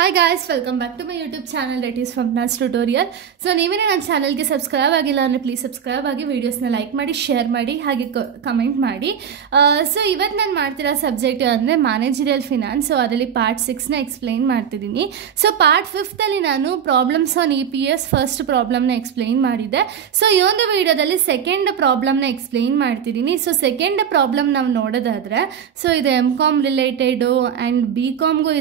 Hi guys, welcome back to my YouTube channel that is Swapna's Tutorial. So ನೀವೇನೇ ನನ್ನ ಚಾನಲ್ಗೆ subscribe ಆಗಿಲ್ಲ ಅಂದರೆ ಪ್ಲೀಸ್ ಸಬ್ಸ್ಕ್ರೈಬ್ ಆಗಿ ವಿಡಿಯೋಸ್ನ ಲೈಕ್ ಮಾಡಿ ಶೇರ್ ಮಾಡಿ ಹಾಗೆ ಕಮೆಂಟ್ ಮಾಡಿ. ಸೊ ಇವತ್ತು ನಾನು ಮಾಡ್ತಿರೋ ಸಬ್ಜೆಕ್ಟ್ ಅಂದರೆ ಮ್ಯಾನೇಜರಿಯಲ್ ಫಿನಾನ್ಸ್. ಸೊ ಅದರಲ್ಲಿ ಪಾರ್ಟ್ 6ನ ಎಕ್ಸ್ಪ್ಲೈನ್ ಮಾಡ್ತಿದ್ದೀನಿ. ಸೊ ಪಾರ್ಟ್ 5ಲ್ಲಿ ನಾನು ಪ್ರಾಬ್ಲಮ್ಸ್ ಆನ್ EPS ಫಸ್ಟ್ ಪ್ರಾಬ್ಲಮ್ನ ಎಕ್ಸ್ಪ್ಲೈನ್ ಮಾಡಿದ್ದೆ. ಸೊ ಈ ಒಂದು ವಿಡಿಯೋದಲ್ಲಿ ಸೆಕೆಂಡ್ ಪ್ರಾಬ್ಲಮ್ನ ಎಕ್ಸ್ಪ್ಲೈನ್ ಮಾಡ್ತಿದ್ದೀನಿ. ಸೊ ಸೆಕೆಂಡ್ ಪ್ರಾಬ್ಲಮ್ ನಾವು ನೋಡೋದಾದರೆ ಸೊ ಇದು MCOM ರಿಲೇಟೆಡು ಆ್ಯಂಡ್ BCOMಗೂ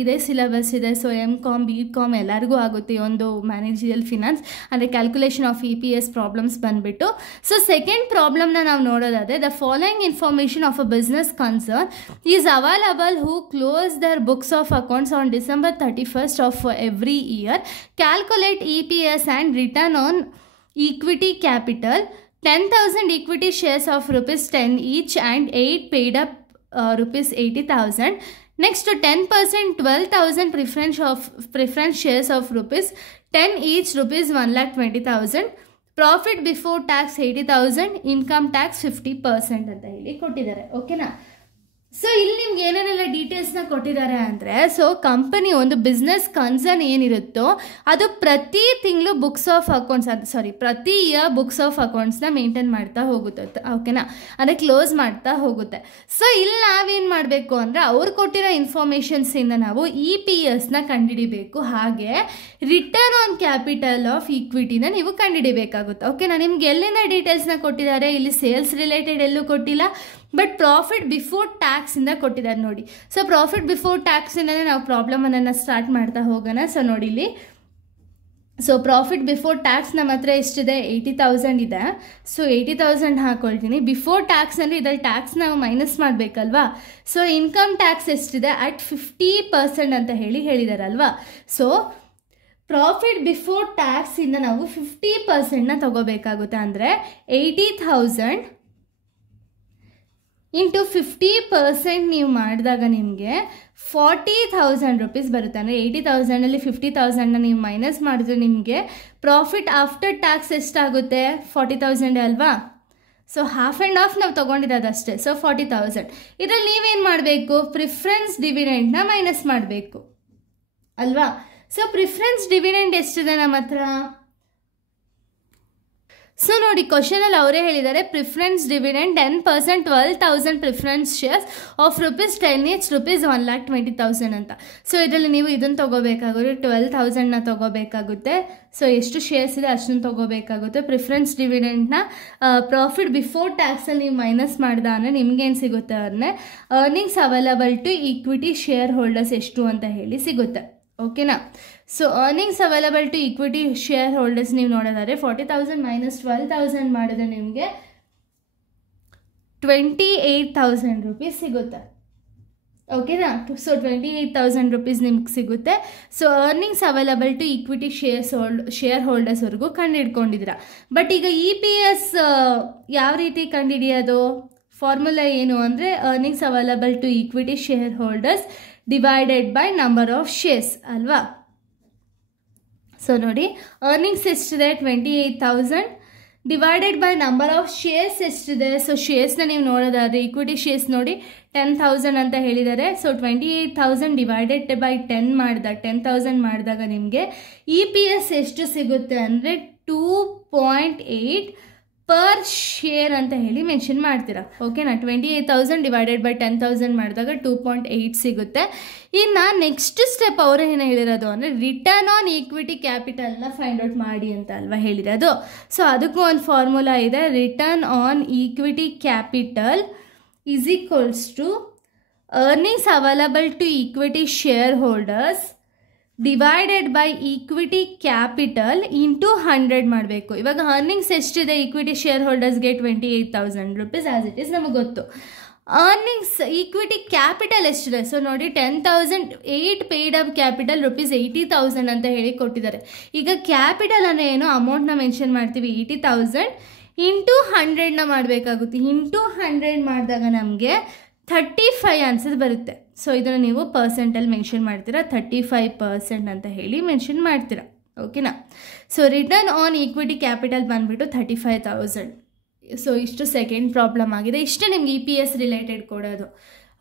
ಇದೇ ಸಿಲೆಬಸ್ ಇದೆ. ಸೊ MCOM BCOM ಎಲ್ಲರಿಗೂ ಆಗುತ್ತೆ ಈ ಒಂದು ಮ್ಯಾನೇಜರಿಯಲ್ ಫಿನಾನ್ಸ್ ಅಂದರೆ ಕ್ಯಾಲ್ಕುಲೇಷನ್ ಆಫ್ EPS ಪ್ರಾಬ್ಲಮ್ಸ್ ಬಂದುಬಿಟ್ಟು. ಸೊ ಸೆಕೆಂಡ್ ಪ್ರಾಬ್ಲಮ್ನ ನಾವು ನೋಡೋದಾದರೆ the following information of a business concern is available who close their books of accounts on December 31st of every year. Calculate EPS and return on equity capital. 10,000 equity shares of ₹10 each and 8 paid up ₹80,000. Next, 10% 12,000 preference shares of ₹10 each, ₹1,20,000. Profit before tax 80,000, income tax 50% ಅಂತ ಹೇಳಿ ಕೊಟ್ಟಿದ್ದಾರೆ. ಓಕೆನಾ? So ಇಲ್ಲಿ ನಿಮ್ಗೆ ಏನೇನೆಲ್ಲ ಡೀಟೇಲ್ಸ್ನ ಕೊಟ್ಟಿದ್ದಾರೆ ಅಂದರೆ so company ಒಂದು ಬಿಸ್ನೆಸ್ ಕನ್ಸರ್ನ್ ಏನಿರುತ್ತೋ ಅದು ಪ್ರತಿ ತಿಂಗಳು ಬುಕ್ಸ್ ಆಫ್ ಅಕೌಂಟ್ಸ್ ಪ್ರತಿ ಇಯರ್ ಬುಕ್ಸ್ ಆಫ್ ಅಕೌಂಟ್ಸ್ನ ಮೇಂಟೈನ್ ಮಾಡ್ತಾ ಹೋಗುತ್ತೆ. ಓಕೆನಾ? ಅಂದರೆ ಕ್ಲೋಸ್ ಮಾಡ್ತಾ ಹೋಗುತ್ತೆ. ಸೊ ಇಲ್ಲಿ ನಾವೇನು ಮಾಡಬೇಕು ಅಂದರೆ ಅವ್ರು ಕೊಟ್ಟಿರೋ ಇನ್ಫಾರ್ಮೇಷನ್ಸಿಂದ ನಾವು EPSನ ಕಂಡುಹಿಡಿಬೇಕು. ಹಾಗೆ ರಿಟರ್ನ್ ಆನ್ ಕ್ಯಾಪಿಟಲ್ ಆಫ್ ಈಕ್ವಿಟಿನ ನೀವು ಕಂಡುಹಿಡಿಬೇಕಾಗುತ್ತೆ. ಓಕೆನಾ? ನಿಮ್ಗೆ ಎಲ್ಲಿಂದ ಡೀಟೇಲ್ಸ್ನ ಕೊಟ್ಟಿದ್ದಾರೆ, ಇಲ್ಲಿ ಸೇಲ್ಸ್ ರಿಲೇಟೆಡ್ ಎಲ್ಲೂ ಕೊಟ್ಟಿಲ್ಲ, ಬಟ್ ಪ್ರಾಫಿಟ್ ಬಿಫೋರ್ ಟ್ಯಾಕ್ಸಿಂದ ಕೊಟ್ಟಿದ್ದಾರೆ ನೋಡಿ. ಸೊ ಪ್ರಾಫಿಟ್ ಬಿಫೋರ್ ಟ್ಯಾಕ್ಸಿಂದನೇ ನಾವು ಪ್ರಾಬ್ಲಮನ್ನು ಸ್ಟಾರ್ಟ್ ಮಾಡ್ತಾ ಹೋಗೋಣ. ಸೊ ನೋಡಿ ಇಲ್ಲಿ ಸೊ ಪ್ರಾಫಿಟ್ ಬಿಫೋರ್ ಟ್ಯಾಕ್ಸ್ ನಮ್ಮ ಹತ್ರ ಎಷ್ಟಿದೆ, 80,000 ಇದೆ. ಸೊ 80,000 ಹಾಕೊಳ್ತೀನಿ. ಬಿಫೋರ್ ಟ್ಯಾಕ್ಸ್ ಅಂದರೆ ಇದರಲ್ಲಿ ಟ್ಯಾಕ್ಸ್ ನಾವು ಮೈನಸ್ ಮಾಡಬೇಕಲ್ವಾ. ಸೊ ಇನ್ಕಮ್ ಟ್ಯಾಕ್ಸ್ ಎಷ್ಟಿದೆ ಅಟ್ 50% ಅಂತ ಹೇಳಿದಾರಲ್ವಾ. ಸೊ ಪ್ರಾಫಿಟ್ ಬಿಫೋರ್ ಟ್ಯಾಕ್ಸಿಂದ ನಾವು 50%ನ ತಗೋಬೇಕಾಗುತ್ತೆ. ಅಂದರೆ 80,000 ಇಂಟು 50% ನೀವು ಮಾಡಿದಾಗ ನಿಮಗೆ 40,000 ರೂಪೀಸ್ ಬರುತ್ತೆ. ಅಂದರೆ 80,000ಅಲ್ಲಿ 50,000ನ ನೀವು ಮೈನಸ್ ಮಾಡಿದ್ರೆ ನಿಮಗೆ ಪ್ರಾಫಿಟ್ ಆಫ್ಟರ್ ಟ್ಯಾಕ್ಸ್ ಎಷ್ಟಾಗುತ್ತೆ, 40,000 ಅಲ್ವಾ. ಸೊ ಹಾಫ್ ಆ್ಯಂಡ್ ಹಾಫ್ ನಾವು ತೊಗೊಂಡಿರೋದಷ್ಟೇ. ಸೊ 40,000 ಇದರಲ್ಲಿ ನೀವೇನು ಮಾಡಬೇಕು, ಪ್ರಿಫರೆನ್ಸ್ ಡಿವಿಡೆಂಡ್ನ ಮೈನಸ್ ಮಾಡಬೇಕು ಅಲ್ವಾ. ಸೊ ಪ್ರಿಫರೆನ್ಸ್ ಡಿವಿಡೆಂಡ್ ಎಷ್ಟಿದೆ ನಮ್ಮ ಹತ್ರ. ಸೊ ನೋಡಿ ಕ್ವಶನಲ್ಲಿ ಅವರೇ ಹೇಳಿದ್ದಾರೆ preference dividend 10% 12,000 preference shares of ₹10 each, ₹1,20,000 ಅಂತ. ಸೊ ಇದರಲ್ಲಿ ನೀವು ಇದನ್ನು ತೊಗೋಬೇಕಾಗುತ್ತೆ, 12,000ನ ತೊಗೋಬೇಕಾಗುತ್ತೆ. ಸೊ ಎಷ್ಟು ಶೇರ್ಸ್ ಇದೆ ಅಷ್ಟನ್ನು ತೊಗೋಬೇಕಾಗುತ್ತೆ. ಪ್ರಿಫರೆನ್ಸ್ ಡಿವಿಡೆಂಡ್ನ ಪ್ರಾಫಿಟ್ ಬಿಫೋರ್ ಟ್ಯಾಕ್ಸಲ್ಲಿ ನೀವು ಮೈನಸ್ ಮಾಡ್ದ ಅಂದರೆ ನಿಮ್ಗೇನು ಸಿಗುತ್ತೆ ಅಂದರೆ earnings available to equity share holders ಎಷ್ಟು ಅಂತ ಹೇಳಿ ಸಿಗುತ್ತೆ. ಓಕೆನಾ? So earnings available to equity share holders ನೀವು ನೋಡೋದಾದರೆ 40,000 ಮೈನಸ್ 12,000 ಮಾಡಿದ್ರೆ ನಿಮಗೆ 28,000 ರೂಪೀಸ್ ಸಿಗುತ್ತೆ. ಓಕೆನಾ? ಸೊ 28,000 ರೂಪೀಸ್ ನಿಮ್ಗೆ ಸಿಗುತ್ತೆ. So earnings available to equity share ಹೋಲ್ಡರ್ಸ್ವರೆಗೂ ಕಂಡುಹಿಡ್ಕೊಂಡಿದ್ದೀರಾ. ಬಟ್ ಈಗ EPS ಯಾವ ರೀತಿ ಕಂಡುಹಿಡಿಯೋದು, ಫಾರ್ಮುಲಾ ಏನು ಅಂದರೆ earnings available to equity share holders divided by number of shares ಅಲ್ವಾ. ಸೊ ನೋಡಿ ಅರ್ನಿಂಗ್ಸ್ ಎಷ್ಟಿದೆ 28,000 divided by number of shares ಎಷ್ಟಿದೆ. ಸೊ ಶೇರ್ಸ್ನ ನೀವು ನೋಡೋದಾದರೆ ಈಕ್ವಿಟಿ ಶೇರ್ಸ್ ನೋಡಿ 10,000 ಅಂತ ಹೇಳಿದ್ದಾರೆ. ಸೊ 28,000 ಡಿವೈಡೆಡ್ ಬೈ 10,000 ಮಾಡಿದಾಗ ನಿಮಗೆ EPS ಎಷ್ಟು ಸಿಗುತ್ತೆ ಅಂದರೆ 2.8 ಪರ್ ಶೇರ್ ಅಂತ ಹೇಳಿ ಮೆನ್ಷನ್ ಮಾಡ್ತೀರಾ. ಓಕೆನಾ? 28,000 ಡಿವೈಡೆಡ್ ಬೈ 10,000 ಮಾಡಿದಾಗ 2.8 ಸಿಗುತ್ತೆ. ಇನ್ನು ನೆಕ್ಸ್ಟ್ ಸ್ಟೆಪ್ ಅವರು ಏನು ಹೇಳಿರೋದು ಅಂದರೆ ರಿಟರ್ನ್ ಆನ್ ಈಕ್ವಿಟಿ ಕ್ಯಾಪಿಟಲ್ನ ಫೈಂಡ್ ಔಟ್ ಮಾಡಿ ಅಂತ ಅಲ್ವಾ ಹೇಳಿರೋದು. ಸೊ ಅದಕ್ಕೂ ಒಂದು ಫಾರ್ಮುಲಾ ಇದೆ. Return on equity capital is equals to earnings available to equity share holders divided by equity capital into 100 ಮಾಡಬೇಕು. ಇವಾಗ ಅರ್ನಿಂಗ್ಸ್ ಎಷ್ಟಿದೆ ಈಕ್ವಿಟಿ ಶೇರ್ ಹೋಲ್ಡರ್ಸ್ಗೆ 28,000 ರೂಪೀಸ್ ಆ್ಯಸ್ ಇಟ್ ಈಸ್ ನಮಗೆ ಗೊತ್ತು. ಅರ್ನಿಂಗ್ಸ್ ಈಕ್ವಿಟಿ ಕ್ಯಾಪಿಟಲ್ ಎಷ್ಟಿದೆ. ಸೊ ನೋಡಿ 10,000 8 ಪೇಯ್ಡ್ ಅಪ್ ಕ್ಯಾಪಿಟಲ್ ₹80,000 ಅಂತ ಹೇಳಿ ಕೊಟ್ಟಿದ್ದಾರೆ. ಈಗ ಕ್ಯಾಪಿಟಲ್ ಅಂದರೆ ಏನು, ಅಮೌಂಟ್ನ ಮೆನ್ಷನ್ ಮಾಡ್ತೀವಿ 80,000 ಇಂಟು 100ನ ಮಾಡಬೇಕಾಗುತ್ತೆ. ಇಂಟು 100 ಮಾಡಿದಾಗ ನಮಗೆ 35 ಆನ್ಸರ್ ಬರುತ್ತೆ. ಸೊ ಇದನ್ನು ನೀವು ಪರ್ಸೆಂಟಲ್ಲಿ ಮೆನ್ಷನ್ ಮಾಡ್ತೀರಾ, 35% ಅಂತ ಹೇಳಿ ಮೆನ್ಷನ್ ಮಾಡ್ತೀರಾ. ಓಕೆನಾ? So return on equity capital ಬಂದುಬಿಟ್ಟು 35,000. ಸೊ ಇಷ್ಟು ಸೆಕೆಂಡ್ ಪ್ರಾಬ್ಲಮ್ ಆಗಿದೆ. ಇಷ್ಟೇ ನಿಮ್ಗೆ EPS ರಿಲೇಟೆಡ್ ಕೊಡೋದು.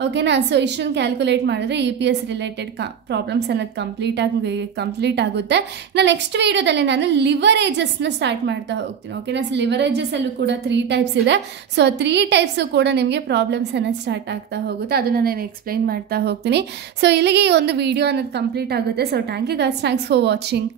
ಓಕೆನಾ. ಸೊ ಇಷ್ಟನ್ನು ಕ್ಯಾಲ್ಕುಲೇಟ್ ಮಾಡಿದ್ರೆ EPS ರಿಲೇಟೆಡ್ ಪ್ರಾಬ್ಲಮ್ಸ್ ಅನ್ನೋದು ಕಂಪ್ಲೀಟ್ ಆಗುತ್ತೆ. ನಾನು ನೆಕ್ಸ್ಟ್ ವೀಡಿಯೋದಲ್ಲಿ ನಾನು ಲಿವರೇಜಸ್ನ ಸ್ಟಾರ್ಟ್ ಮಾಡ್ತಾ ಹೋಗ್ತೀನಿ. ಓಕೆನಾ. ಸೊ ಲಿವರೇಜಸ್ಸಲ್ಲೂ ಕೂಡ 3 ಟೈಪ್ಸ್ ಇದೆ. ಸೊ 3 ಟೈಪ್ಸು ಕೂಡ ನಿಮಗೆ ಪ್ರಾಬ್ಲಮ್ಸ್ ಅನ್ನೋದು ಸ್ಟಾರ್ಟ್ ಆಗ್ತಾ ಹೋಗುತ್ತೆ, ಅದನ್ನು ನಾನು ಎಕ್ಸ್ಪ್ಲೈನ್ ಮಾಡ್ತಾ ಹೋಗ್ತೀನಿ. ಸೊ ಇಲ್ಲಿಗೆ ಈ ಒಂದು ವಿಡಿಯೋ ಅನ್ನೋದು ಕಂಪ್ಲೀಟ್ ಆಗುತ್ತೆ. So thank you guys, thanks for watching.